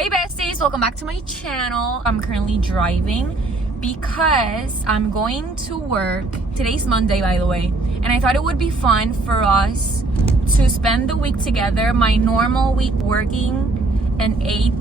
Hi besties, welcome back to my channel. I'm currently driving because I'm going to work. Today's Monday, by the way, and I thought it would be fun for us to spend the week together. My normal week working an 8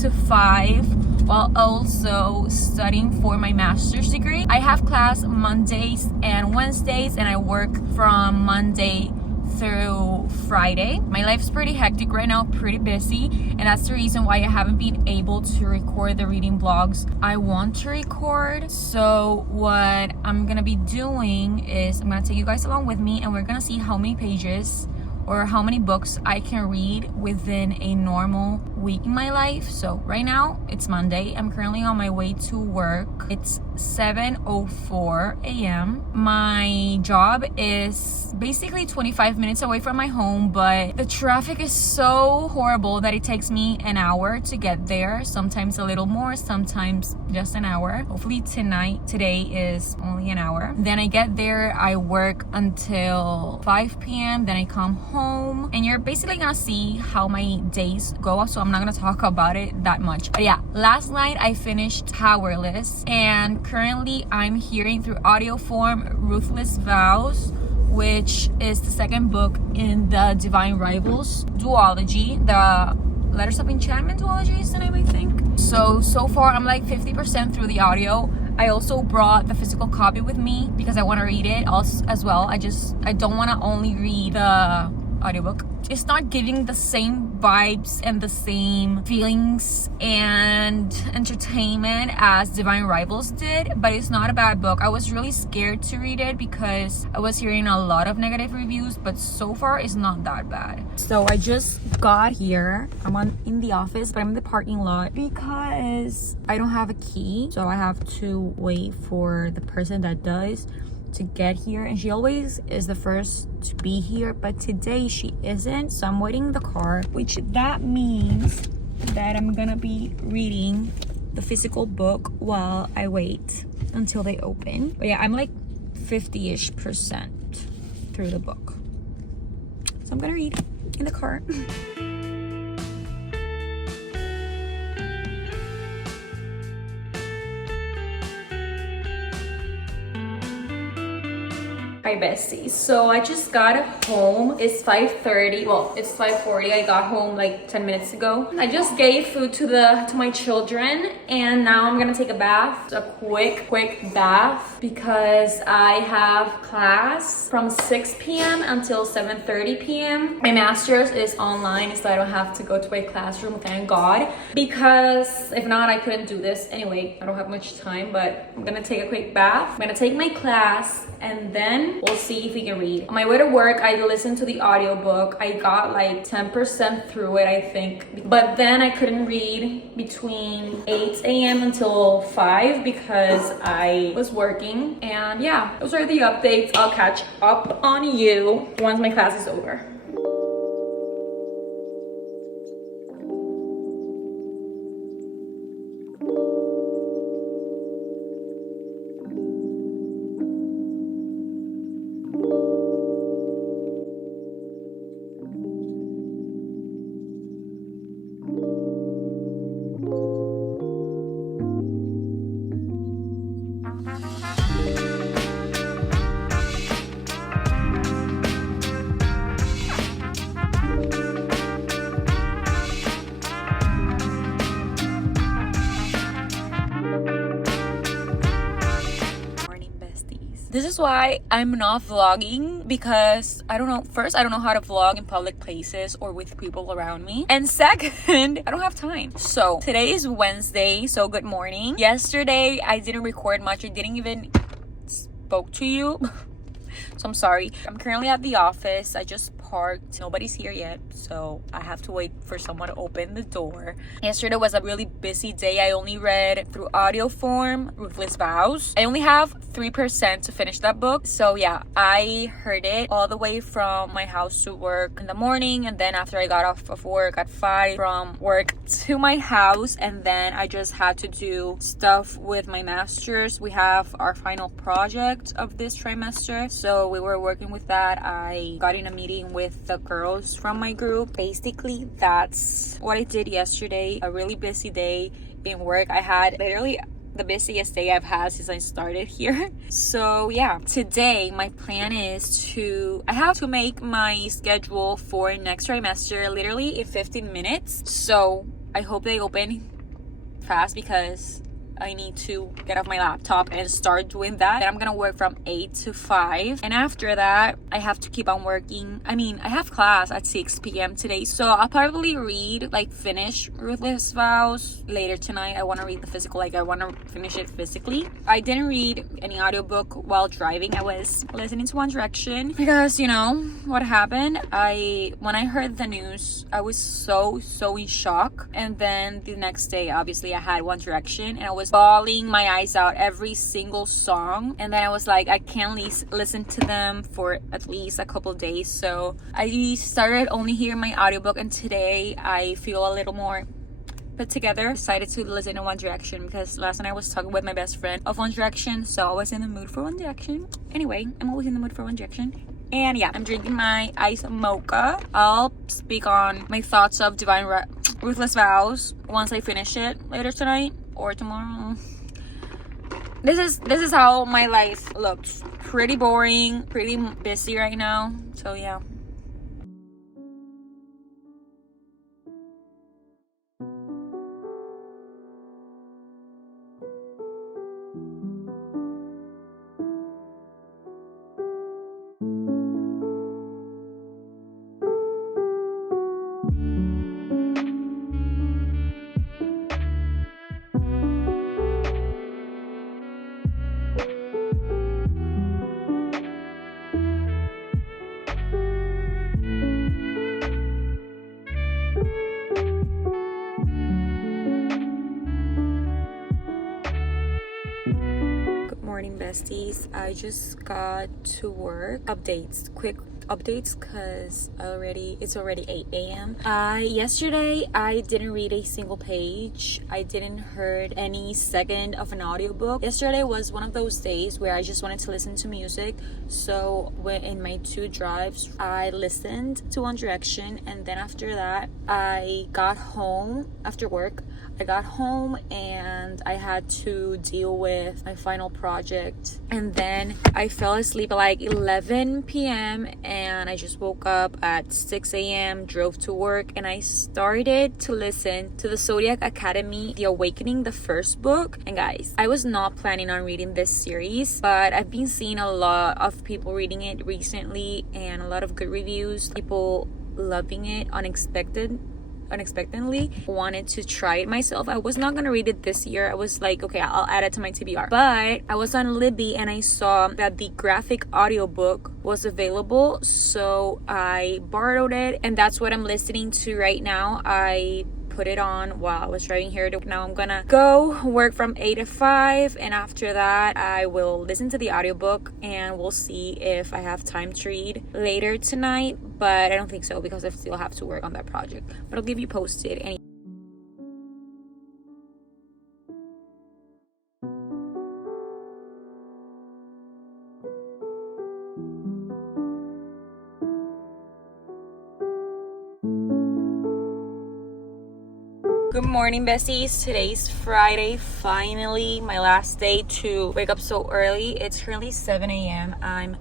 to 5 while also studying for my master's degree. I have class Mondays and Wednesdays, and I work from Monday through Friday. My life's pretty hectic right now, pretty busy, and that's the reason why I haven't been able to record the reading vlogs I want to record. So what I'm gonna be doing is I'm gonna take you guys along with me, and we're gonna see how many pages or how many books I can read within a normal week in my life. So right now it's Monday. I'm currently on my way to work. It's 7:04 a.m. My job is basically 25 minutes away from my home, but the traffic is so horrible that it takes me an hour to get there. Sometimes a little more, sometimes just an hour. Hopefully today is only an hour. Then I get there, I work until 5 p.m. Then I come home, and you're basically gonna see how my days go, so I'm not gonna talk about it that much. But yeah, last night I finished Powerless, and currently I'm hearing through audio form Ruthless Vows, which is the second book in the Divine Rivals duology. The Letters of Enchantment duology is the name, I think. So far I'm like 50% through the audio. I also brought the physical copy with me because I want to read it as well. I don't want to only read the audiobook. It's not giving the same vibes and the same feelings and entertainment as Divine Rivals did, but it's not a bad book. I was really scared to read it because I was hearing a lot of negative reviews, but so far it's not that bad. So I just got here. I'm in the office, but I'm in the parking lot because I don't have a key, so I have to wait for the person that does to get here, and she always is the first to be here, but today she isn't, so I'm waiting in the car, which that means that I'm gonna be reading the physical book while I wait until they open. But yeah, I'm like 50-ish% through the book, so I'm gonna read in the car. Hi besties, so I just got home. It's 5:30. Well, it's 5:40. I got home like 10 minutes ago. I just gave food to my children, and now I'm gonna take a bath, a quick bath, because I have class from 6 p.m. until 7:30 p.m. My master's is online, so I don't have to go to a classroom, thank God, because if not I couldn't do this. Anyway, I don't have much time, but I'm gonna take a quick bath. I'm gonna take my class, and then we'll see if we can read. On my way to work, I listened to the audiobook. I got like 10% through it, I think. But then I couldn't read between 8 a.m. until 5 because I was working. And yeah, those are the updates. I'll catch up on you once my class is over. This is why I'm not vlogging, because I don't know. First, I don't know how to vlog in public places or with people around me. And second, I don't have time. So today is Wednesday, so good morning. Yesterday, I didn't record much. I didn't even spoke to you. So I'm sorry. I'm currently at the office. I just parked. Nobody's here yet, so I have to wait for someone to open the door. Yesterday was a really busy day. I only read through audio form Ruthless Vows. I only have 3% to finish that book. So yeah, I heard it all the way from my house to work in the morning, and then after I got off of work at 5, from work to my house, and then I just had to do stuff with my master's. We have our final project of this trimester, so we were working with that. I got in a meeting with with the girls from my group. Basically, that's what I did yesterday. A really busy day in work. I had literally the busiest day I've had since I started here. So yeah, today my plan is I have to make my schedule for next trimester literally in 15 minutes. So I hope they open fast because I need to get off my laptop and start doing that. Then I'm gonna work from 8 to 5. And after that, I have to keep on working. I mean, I have class at 6 p.m. today. So I'll probably finish Ruthless Vows later tonight. I wanna read the physical, I wanna finish it physically. I didn't read any audiobook while driving. I was listening to One Direction because, you know, what happened? When I heard the news, I was so in shock. And then the next day, obviously, I had One Direction and I was bawling my eyes out every single song, and then I was like, I can't listen to them for at least a couple days. So I started only hearing my audiobook, and today I feel a little more put together. Decided to listen to One Direction because last night I was talking with my best friend of One Direction, so I was in the mood for One Direction. Anyway, I'm always in the mood for One Direction. And yeah, I'm drinking my iced mocha. I'll speak on my thoughts of Ruthless Vows once I finish it later tonight or tomorrow. This is how my life looks. Pretty boring, pretty busy right now. So yeah. Morning besties, I just got to work. Quick updates because it's already 8 a.m. Yesterday I didn't read a single page. I didn't heard any second of an audiobook. Yesterday was one of those days where I just wanted to listen to music. So in my 2 drives, I listened to One Direction, and then after that I got home after work. I got home and I had to deal with my final project, and then I fell asleep at like 11 p.m. and I just woke up at 6 a.m., drove to work, and I started to listen to the Zodiac Academy, The Awakening, the first book. And guys, I was not planning on reading this series, but I've been seeing a lot of people reading it recently and a lot of good reviews, people loving it unexpectedly. Wanted to try it myself. I was not gonna read it this year. I was like, okay, I'll add it to my TBR. But I was on Libby and I saw that the graphic audiobook was available, so I borrowed it, and that's what I'm listening to right now. I put it on while I was driving here. Now I'm gonna go work from 8 to 5, and after that I will listen to the audiobook, and we'll see if I have time to read later tonight, but I don't think so because I still have to work on that project. But I'll give you posted. Good morning besties, today's Friday, finally my last day to wake up so early. It's currently 7 a.m. I'm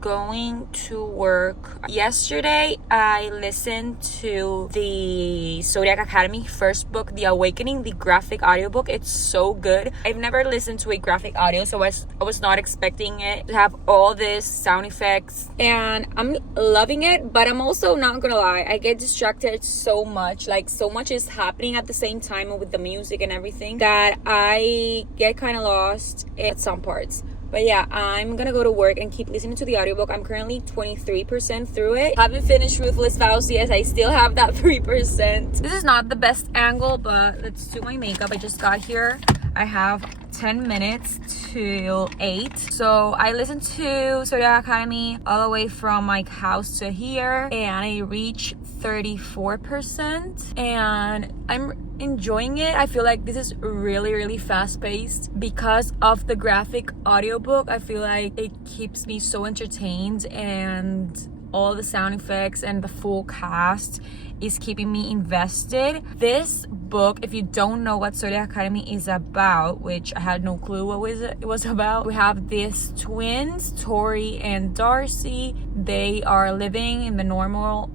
going to work. Yesterday I listened to the Zodiac Academy first book, The Awakening, the graphic audiobook. It's so good. I've never listened to a graphic audio, so I was not expecting it to have all this sound effects, and I'm loving it. But I'm also not gonna lie, I get distracted so much, like so much is happening at the same time with the music and everything, that I get kind of lost at some parts. But yeah, I'm gonna go to work and keep listening to the audiobook. I'm currently 23% through it. Haven't finished Ruthless Vows yet. I still have that 3%. This is not the best angle, but let's do my makeup. I just got here. I have 10 minutes till 8. So I listened to Zodiac Academy all the way from my house to here, and I reached 34%, and I'm enjoying it. I feel like this is really fast-paced because of the graphic audiobook. I feel like it keeps me so entertained, and all the sound effects and the full cast is keeping me invested. This book, if you don't know what Zodiac Academy is about, which I had no clue what it was about, we have these twins, Tori and Darcy. They are living in the normal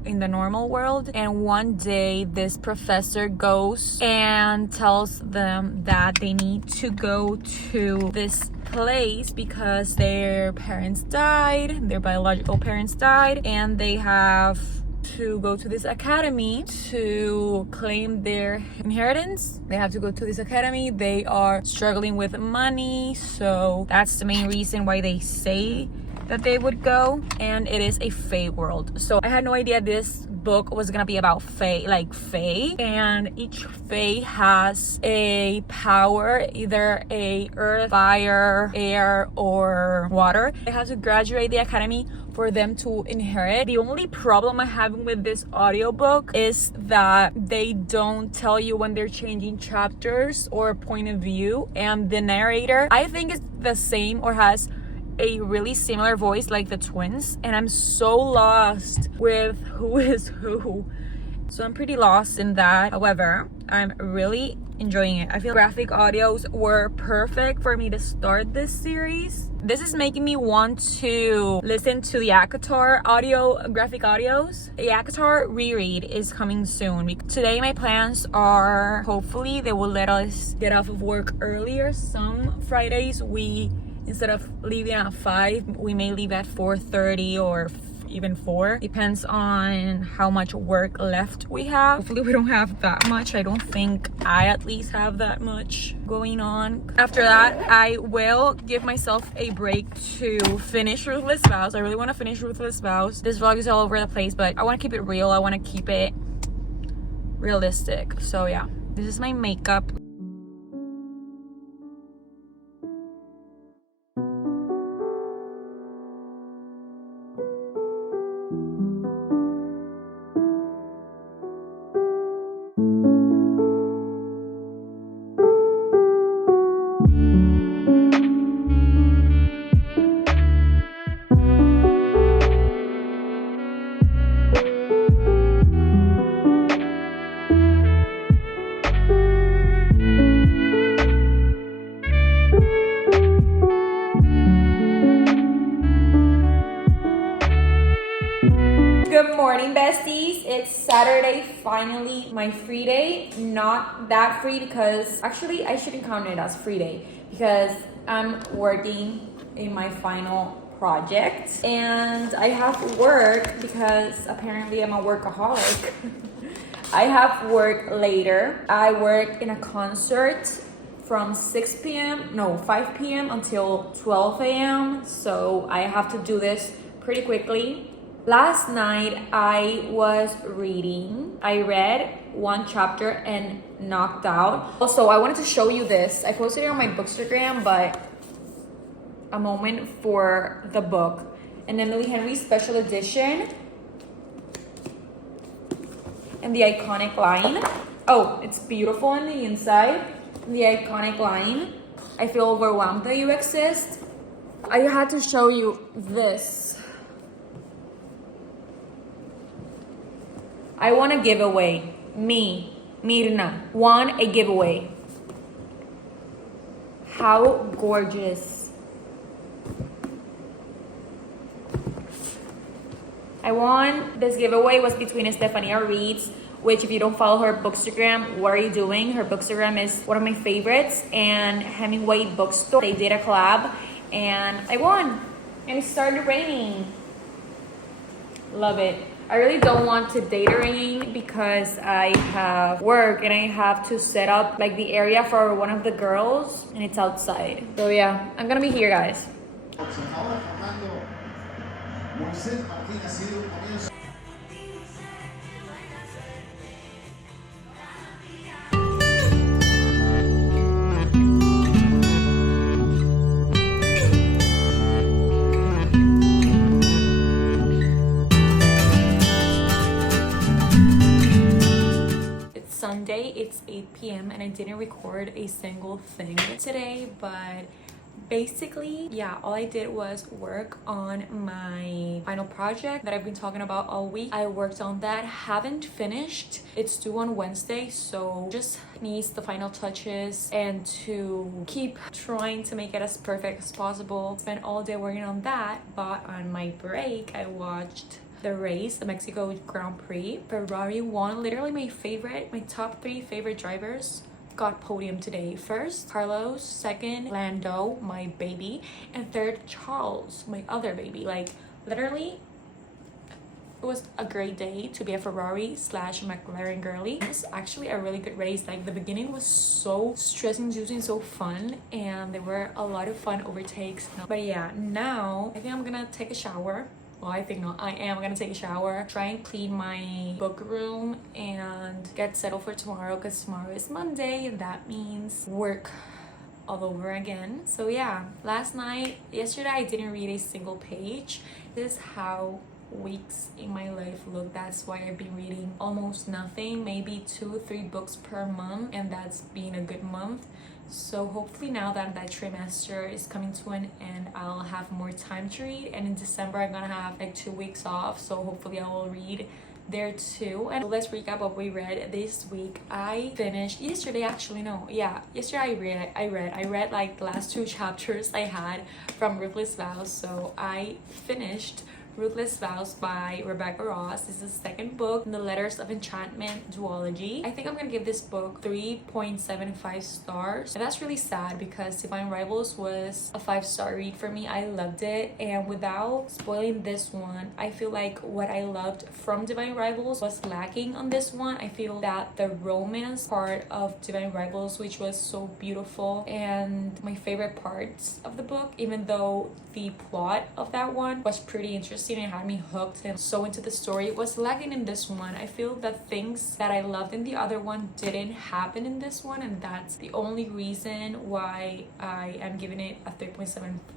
world, and one day this professor goes and tells them that they need to go to this place because their parents died, their biological parents died, and they have to go to this academy to claim their inheritance. They have to go to this academy. They are struggling with money, so that's the main reason why they say that they would go, and it is a fae world. So I had no idea this book was gonna be about fae, and each fae has a power, either a earth, fire, air, or water. They have to graduate the academy for them to inherit. The only problem I'm having with this audiobook is that they don't tell you when they're changing chapters or point of view, and the narrator, I think, is the same or has a really similar voice like the twins, and I'm so lost with who is who. So I'm pretty lost in that. However, I'm really enjoying it. I feel graphic audios were perfect for me to start this series. This is making me want to listen to the ACOTAR graphic audios. The ACOTAR reread is coming soon. Today my plans are, hopefully they will let us get off of work earlier. Some Fridays instead of leaving at 5, we may leave at 4:30 or even 4. Depends on how much work left we have. Hopefully we don't have that much. I don't think I at least have that much going on. After that, I will give myself a break to finish Ruthless Vows. I really want to finish Ruthless Vows. This vlog is all over the place, but I want to keep it real. I want to keep it realistic. So yeah, this is my makeup. Good morning, besties. It's Saturday, finally, my free day. Not that free because, actually, I shouldn't count it as free day because I'm working in my final project and I have work because apparently I'm a workaholic. I have work later. I work in a concert from 5 p.m. until 12 a.m. So I have to do this pretty quickly. Last night I was reading. I read one chapter and knocked out. Also, I wanted to show you this. I posted it on my Bookstagram, but a moment for the book. An Emily Henry special edition. And the iconic line. Oh, it's beautiful on the inside. The iconic line. I feel overwhelmed that you exist. I had to show you this. I want a giveaway. Me, Mirna, won a giveaway. How gorgeous. I won this giveaway. Was between Estefania Reads, which if you don't follow her Bookstagram, what are you doing? Her Bookstagram is one of my favorites, and Hemingway Bookstore. They did a collab and I won. And it started raining. Love it. I really don't want to date rain because I have work and I have to set up like the area for one of the girls and it's outside. So yeah, I'm gonna be here, guys. Sunday, it's 8 p.m. and I didn't record a single thing today, but basically, yeah, all I did was work on my final project that I've been talking about all week. I worked on that, haven't finished. It's due on Wednesday, so just needs the final touches and to keep trying to make it as perfect as possible. Spent all day working on that, but on my break I watched the race, the Mexico Grand Prix. Ferrari won. Literally my top 3 favorite drivers got podium today. First, Carlos. Second, Lando, my baby. And third, Charles, my other baby. Like, literally, it was a great day to be a Ferrari / McLaren girly. It was actually a really good race. Like, the beginning was so stress-inducing, so fun, and there were a lot of fun overtakes. But yeah, now I think I'm gonna take a shower. Well, I think not. I am gonna take a shower, try and clean my book room, and get settled for tomorrow, because tomorrow is Monday, and that means work all over again. So yeah, yesterday I didn't read a single page. This is how weeks in my life look. That's why I've been reading almost nothing, maybe 2-3 books per month, and that's been a good month. So hopefully now that trimester is coming to an end, I'll have more time to read, and in December I'm gonna have like 2 weeks off, so hopefully I will read there too. And let's recap what we read this week. I finished yesterday, yesterday I read like the last 2 chapters I had from Ruthless Vows. So I finished Ruthless Vows by Rebecca Ross. This is the 2nd book in the Letters of Enchantment duology. I think I'm gonna give this book 3.75 stars. And that's really sad because Divine Rivals was a 5-star read for me. I loved it, and without spoiling this one, I feel like what I loved from Divine Rivals was lacking on this one. I feel that the romance part of Divine Rivals, which was so beautiful and my favorite parts of the book, even though the plot of that one was pretty interesting and had me hooked and so into the story, was lacking in this one. I feel that things that I loved in the other one didn't happen in this one, and that's the only reason why I am giving it a 3.75.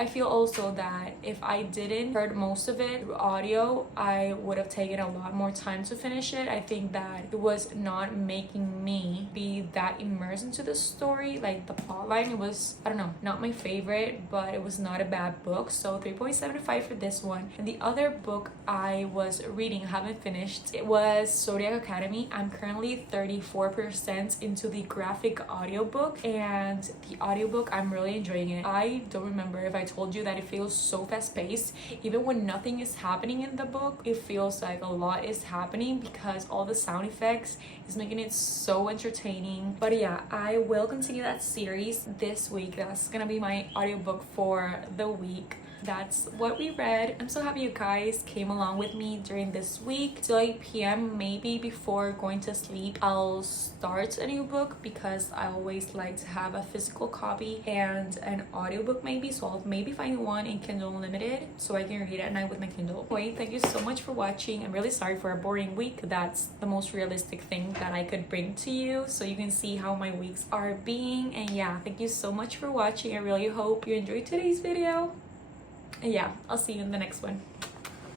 I feel also that if I didn't heard most of it through audio, I would have taken a lot more time to finish it. I think that it was not making me be that immersed into the story. Like, the plot line, it was, I don't know, not my favorite, but it was not a bad book. So 3.75 for this one. And the other book I was reading, haven't finished, it was Zodiac Academy. I'm currently 34% into the graphic audiobook, and the audiobook, I'm really enjoying it. I don't remember if I told you that it feels so fast-paced. Even when nothing is happening in the book, it feels like a lot is happening because all the sound effects is making it so entertaining. But yeah, I will continue that series this week. That's gonna be my audiobook for the week. That's what we read. I'm so happy you guys came along with me during this week. Till 8 p.m. maybe before going to sleep, I'll start a new book because I always like to have a physical copy and an audiobook maybe. So I'll maybe find one in Kindle Unlimited so I can read at night with my Kindle. Anyway, thank you so much for watching. I'm really sorry for a boring week. That's the most realistic thing that I could bring to you so you can see how my weeks are being. And yeah, thank you so much for watching. I really hope you enjoyed today's video. And yeah, I'll see you in the next one.